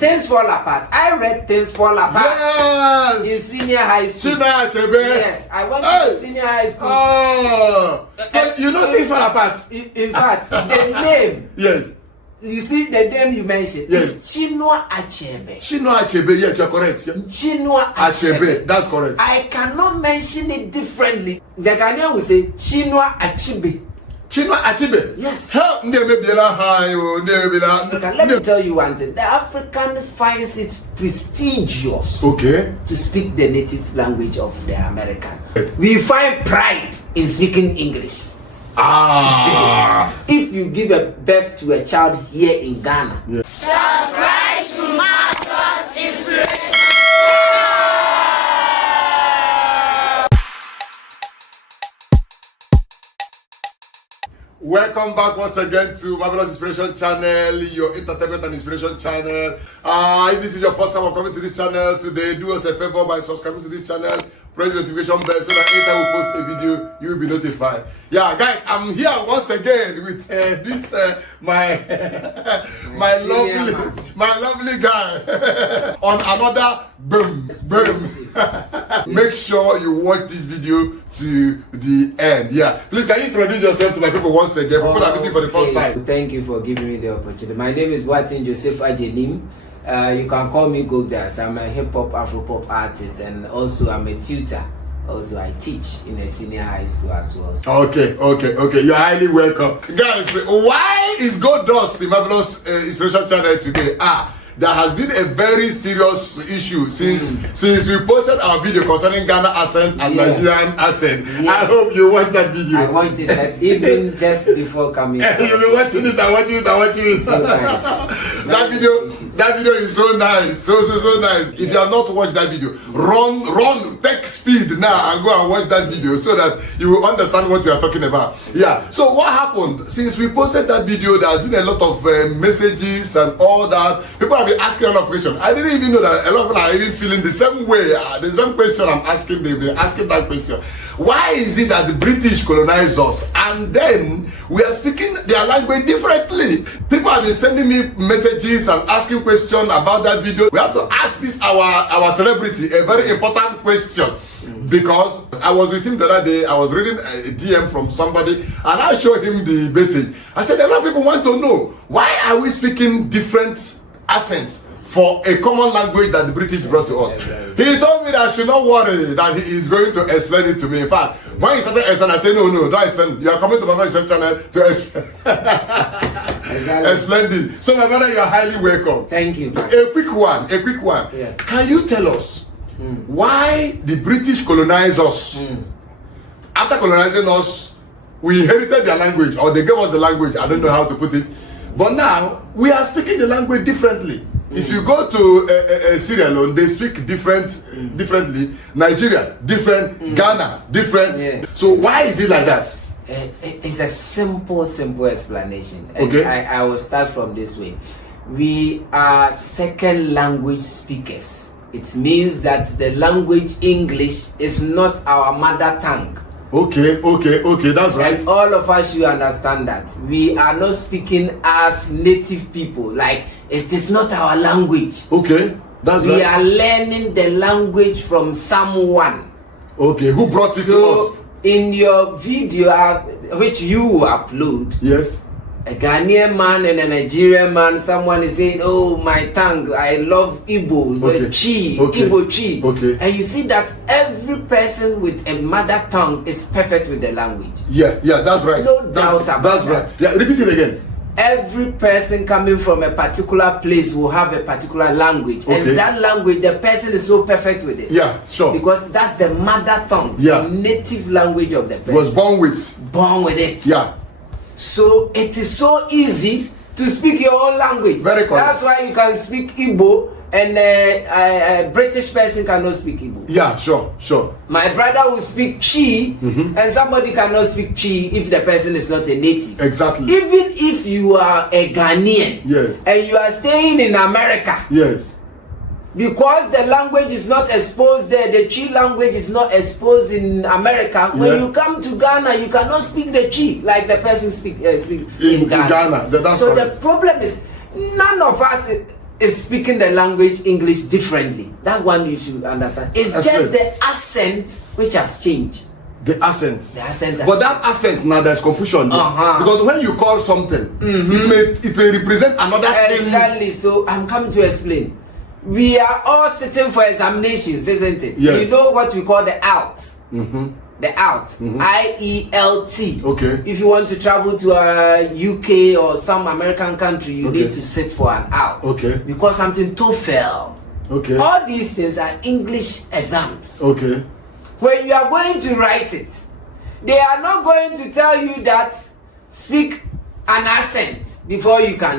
Things Fall Apart. I read Things Fall Apart in senior high school. Yes, I went to senior high school. Oh, so you know Things Fall Apart. In fact, the name. Yes. You see the name you mentioned. Yes. Is Chinua Achebe. Chinua Achebe. Yes, you're correct. Chinua Achebe. That's correct. I cannot mention it differently. The Ghanaian will say Chinua Achebe. Chinua Achebe. Yes. Let me tell you one thing. The African finds it prestigious to speak the native language of the American. We find pride in speaking English. If you give a birth to a child here in Ghana, subscribe to Marcus Inspiration. Welcome back once again to Marvelous Inspiration Channel, your entertainment and inspiration channel. If this is your first time of coming to this channel today, do us a favor by subscribing to this channel, press the notification bell so that anytime we post a video, you will be notified. Yeah, guys, I'm here once again with this my lovely guy on another boom. Make sure you watch this video to the end. Yeah, please can you introduce yourself to my people once again? People that are meeting for the first time. Thank you for giving me the opportunity. My name is Boatin Joseph Ajenim. You can call me Gogdas. I'm a hip-hop, Afro-pop artist, and also I'm a tutor. Also, I teach in a senior high school as well. Okay. You're highly welcome. Guys, why is Gold Dust the Marvelous Inspiration Channel today? There has been a very serious issue since we posted our video concerning Ghana accent and Nigerian accent. I hope you watched that video. I watched it even just before coming. You've been watching it. I'm watching it. So nice. that video is so nice. So nice. If you have not watched that video, run, take speed now and go and watch that video so that you will understand what we are talking about. Yeah. So what happened? Since we posted that video, there has been a lot of messages and all that. People have been asking a lot of questions. I didn't even know that a lot of people are even feeling the same way. The same question I'm asking, they've been asking that question. Why is it that the British colonized us and then we are speaking their language differently? People have been sending me messages and asking questions about that video. We have to ask this our celebrity a very important question. Because I was with him the other day, I was reading a DM from somebody and I showed him the message. I said a lot of people want to know, why are we speaking different accents for a common language that the British brought to us? He told me that I should not worry, that he is going to explain it to me. In fact, when he started explaining, I said, no, don't explain. You are coming to my Explain channel to explain it. So my brother, you are highly welcome. Thank you. A quick one. Yeah. Can you tell us why the British colonized us? After colonizing us, we inherited their language, or they gave us the language. I don't know how to put it. But now, we are speaking the language differently. If you go to Sierra Leone, they speak differently. Nigeria, different. Ghana, different. So why is it like that? It's a simple explanation. And I will start from this way. We are second language speakers. It means that the language English is not our mother tongue. Okay, that's right. And all of us should understand that we are not speaking as native people. Like, it is not our language. Okay, that's right. We are learning the language from someone. Okay, who brought it to us? So, in your video, which you upload, yes, a Ghanaian man and a Nigerian man, someone is saying, oh, my tongue, I love Igbo, Igbo Chi. Okay. And you see that every person with a mother tongue is perfect with the language. Yeah, that's right. No doubt about that. That's right. Yeah, repeat it again. Every person coming from a particular place will have a particular language. And that language, the person is so perfect with it. Yeah, sure. Because that's the mother tongue, the native language of the person. Was born with. Born with it. Yeah. So it is so easy to speak your own language. Very correct. That's why you can speak Igbo and a British person cannot speak Igbo. Yeah, sure. My brother will speak Chi and somebody cannot speak Chi if the person is not a native. Exactly. Even if you are a Ghanaian and you are staying in America. Yes. Because the language is not exposed there, the Chi language is not exposed in America. When you come to Ghana, you cannot speak the Chi like the person speak in Ghana. That's so the problem is, none of us is speaking the language English differently. That one you should understand. It's just the accent which has changed. The accent. The accent. But that accent, now there's confusion there. Because when you call something, it may represent another thing. Exactly. So I'm coming to explain. We are all sitting for examinations, isn't it? Yes. You know what we call the IELTS. The IELTS. IELT. Okay. If you want to travel to a UK or some American country, you need to sit for an IELTS. Okay. Because something TOEFL. Okay. All these things are English exams. Okay. When you are going to write it, they are not going to tell you that speak an accent before you can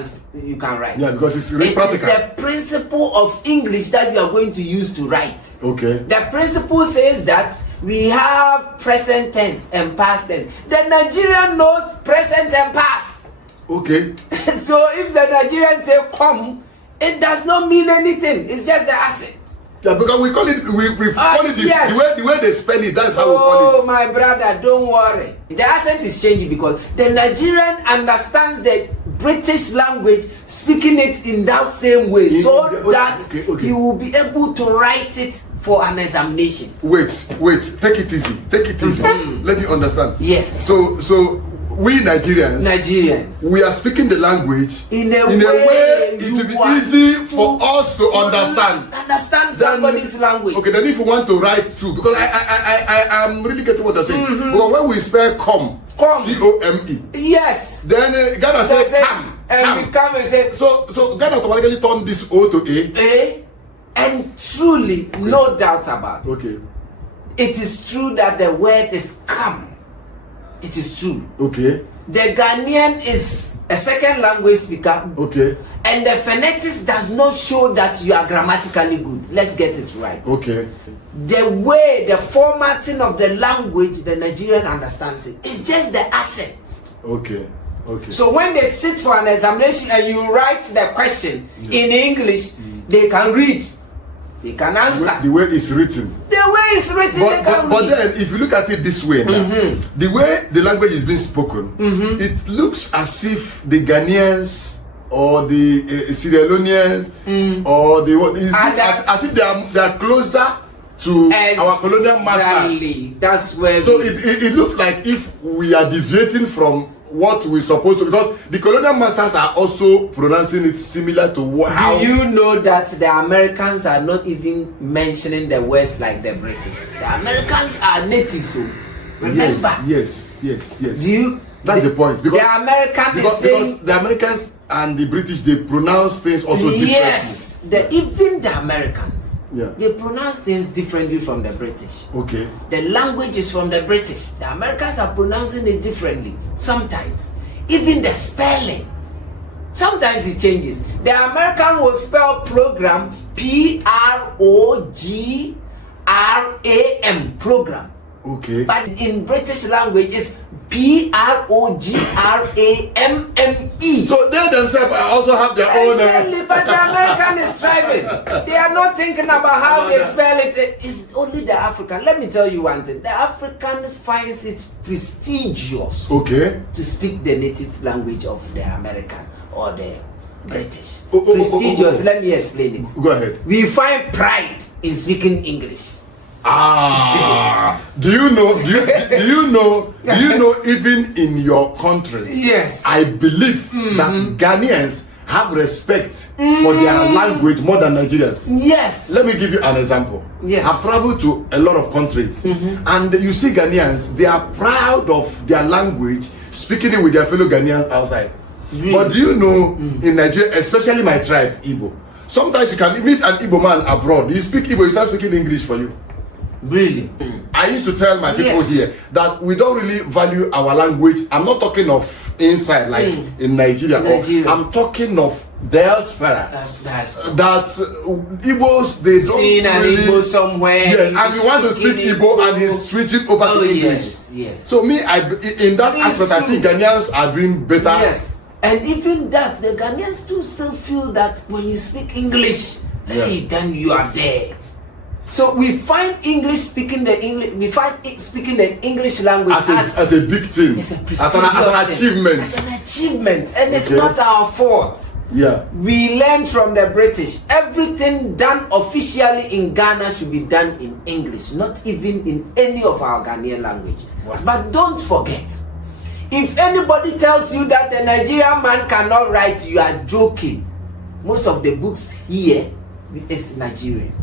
write. Yeah, because it's really practical. It is the principle of English that you are going to use to write. Okay. The principle says that we have present tense and past tense. The Nigerian knows present and past. Okay. So if the Nigerian say come, it does not mean anything. It's just the accent. Yeah, because we call it, we call it yes. the way they spell it, that's how we call it. Oh, my brother, don't worry. The accent is changing because the Nigerian understands the British language, speaking it in that same way, so that he will be able to write it for an examination. Wait, take it easy. Let me understand. Yes. So we Nigerians, we are speaking the language in a way it will be easy for us to understand somebody's language. Okay, then if you want to write too, because I am really getting what you're saying. Because when we spell come, C-O-M-E. Yes. Then Ghana says come. And we come and say so Ghana automatically turn this O to A. A. And truly, no doubt about it. Okay. It is true that the word is come. It is true. Okay. The Ghanaian is a second language speaker. Okay. And the phonetics does not show that you are grammatically good. Let's get it right. Okay. The way, the formatting of the language, the Nigerian understands it. It's just the accent. Okay. Okay. So when they sit for an examination and you write the question in English, they can read. They can answer. The way it's written. The way it's written, but then, if you look at it this way now, the way the language is being spoken, it looks as if the Ghanaians or the Sierra Leoneans or as if they are closer to our colonial masters. That's where. So it looks like if we are deviating from what we're supposed to, because the colonial masters are also pronouncing it similar to how. Do you know that the Americans are not even mentioning the words like the British? The Americans are native, so remember. Yes. Do you? That's the point. Because the American because the Americans and the British, they pronounce things also differently. Yes, even the Americans. Yeah. They pronounce things differently from the British. Okay. The language is from the British. The Americans are pronouncing it differently. Sometimes. Even the spelling. Sometimes it changes. The American will spell program P-R-O-G-R-A-M. Program. Okay. But in British language it's P-R-O-G-R-A-M-M-E. So they themselves also have their own. Exactly, but the American is striving. They are not thinking about how they spell it. It's only the African. Let me tell you one thing. The African finds it prestigious to speak the native language of the American or the British. Prestigious. Let me explain it. Go ahead. We find pride in speaking English. Do you know even in your country, yes, I believe that Ghanaians have respect for their language more than Nigerians. Yes. Let me give you an example. Yes. I've traveled to a lot of countries and you see Ghanaians, they are proud of their language, speaking it with their fellow Ghanaians outside. Really? But do you know in Nigeria, especially my tribe, Igbo, sometimes you can meet an Igbo man abroad, you speak Igbo, he starts speaking English for you. Really? I used to tell my people here that we don't really value our language. I'm not talking of inside like in Nigeria. I'm talking of diaspora. That's that Igbos, they don't seen an Igbo somewhere. Yeah, and you want to speak Igbo and he's switching over to English. Yes. So me, in that aspect, I think Ghanaians are doing better. Yes. And even that, the Ghanaians too still feel that when you speak English, hey, then you are there. So we find speaking the English language as a big thing, as an achievement. As an achievement, and it's not our fault. Yeah. We learned from the British. Everything done officially in Ghana should be done in English, not even in any of our Ghanaian languages. Wow. But don't forget, if anybody tells you that the Nigerian man cannot write, you are joking. Most of the books here is Nigerian.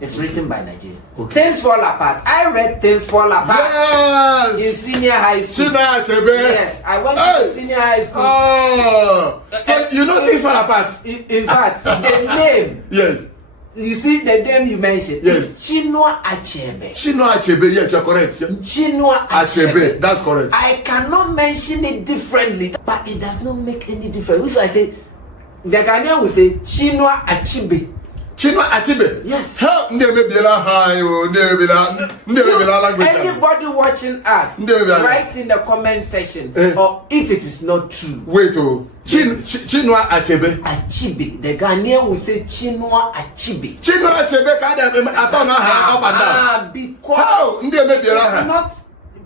It's written by Nigeria. Okay. Things Fall Apart. I read Things Fall Apart. Yes. In senior high school. Yes, I went to senior high school. Oh. So you know Things Fall Apart. In fact, the name. Yes. You see the name you mentioned. Yes. It's Chinua Achebe. Chinua Achebe. Yes, you're correct. Chinua Achebe. That's correct. I cannot mention it differently, but it does not make any difference. If I say, the Ghanaian will say Chinua Achebe. Chinua Achebe. Yes. Anybody watching us, write in the comment section, or if it is not true. Wait, Chinua Achebe. Achebe. The Ghanaian will say Chinua Achebe. Chinua Achebe. I don't know how up and down. Because it's not.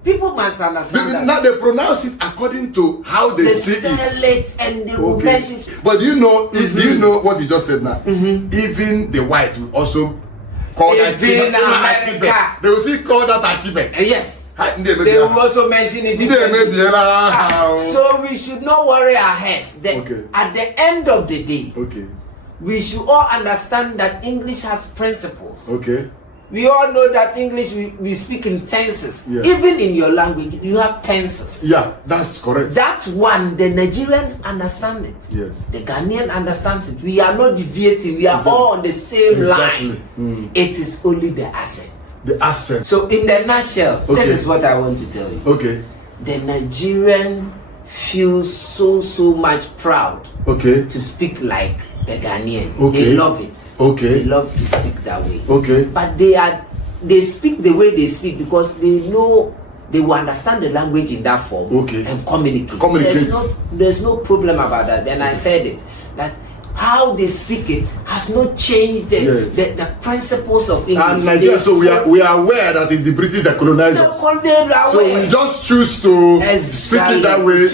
People must understand that. Now they pronounce it according to how they see it, and they will mention. But do you know? Do you know what you just said now? Even the white will also call that Achebe. They will see call that Achebe. Yes. They will also mention it. So we should not worry our heads. At the end of the day, we should all understand that English has principles. We all know that English, we speak in tenses. Even in your language, you have tenses. Yeah, that's correct. That one, the Nigerians understand it. Yes. The Ghanaian understands it. We are not deviating. We are all on the same line. It is only the accent. The accent. So in the nutshell, this is what I want to tell you. The Nigerian feels so much proud to speak like the Ghanaian. They love it. They love to speak that way. But they speak the way they speak because they know they will understand the language in that form and communicate. There's no problem about that. Then I said it, that how they speak it has not changed the principles of English. And Nigeria, so we are aware that it's the British that colonized us. So we just choose to speak it that way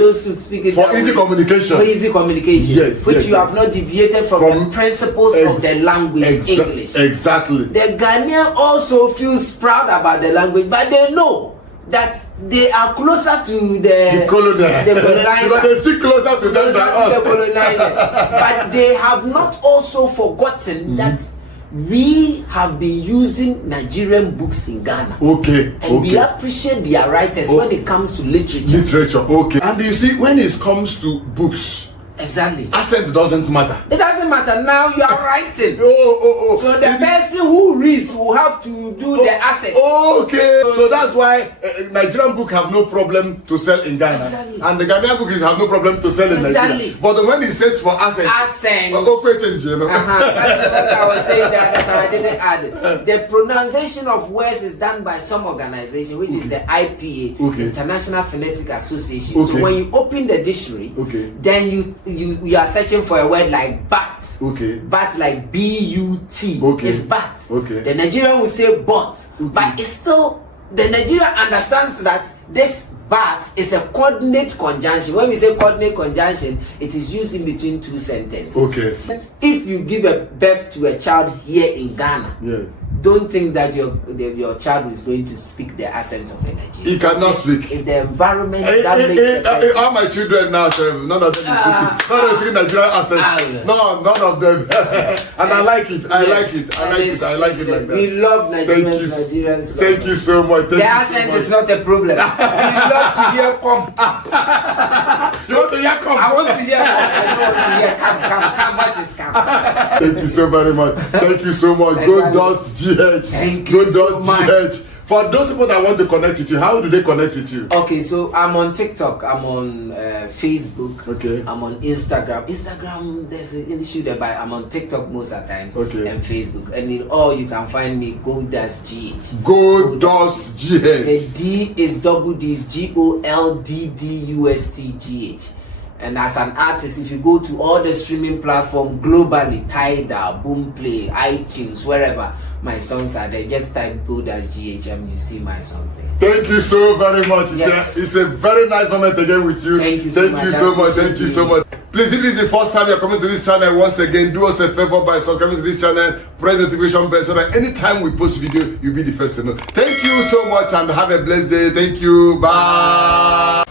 for easy communication. For easy communication. Which you have not deviated from the principles of the language English. Exactly. The Ghanaian also feels proud about the language, but they know that they are closer to the colonizers. Because they speak closer to them than us. The colonizers. But they have not also forgotten that we have been using Nigerian books in Ghana. And we appreciate their writers when it comes to literature. And you see, when it comes to books, accent doesn't matter. It doesn't matter. Now you are writing. So the person who reads will have to do the accent. So that's why Nigerian books have no problem to sell in Ghana. And the Ghanaian books have no problem to sell in Nigeria. But when he says for accent. That's what I was saying that I didn't add it. The pronunciation of words is done by some organization, which is the IPA, International Phonetic Association. So when you open the dictionary, then you are searching for a word like bat. Bat like B-U-T. It's bat. The Nigerian will say but. But it's still, the Nigerian understands that this bat is a coordinate conjunction. When we say coordinate conjunction, it is used in between two sentences. If you give a birth to a child here in Ghana, don't think that your child is going to speak the accent of a Nigerian. He cannot speak. It's the environment that makes all my children now, none of them is speaking Nigerian accent. No, none of them. And I like it. I like it like that. We love Nigerians. Thank you so much. The accent is not a problem. We love to hear come. You want to hear come? I want to hear come. I don't want to hear come. What is come? Thank you so very much. Thank you so much. Good Dust GH. Thank you so much. For those people that want to connect with you, how do they connect with you? So I'm on TikTok, I'm on Facebook, I'm on Instagram, there's an issue there, but I'm on TikTok most of the times, and Facebook. And in all, you can find me Goldust GH. Goldust GH. The D is double D, is GOLDDUST GH. And as an artist, if you go to all the streaming platforms globally, Tidal, Boomplay, iTunes, wherever, my songs are there. Just type Goldust GH and you see my songs there. Thank you so very much. It's a very nice moment again with you. Thank you so much. Thank you so much. Please, if this is the first time you're coming to this channel, once again, do us a favor by subscribing to this channel, press the notification bell so that anytime we post video, you'll be the first to know. Thank you so much and have a blessed day. Thank you. Bye.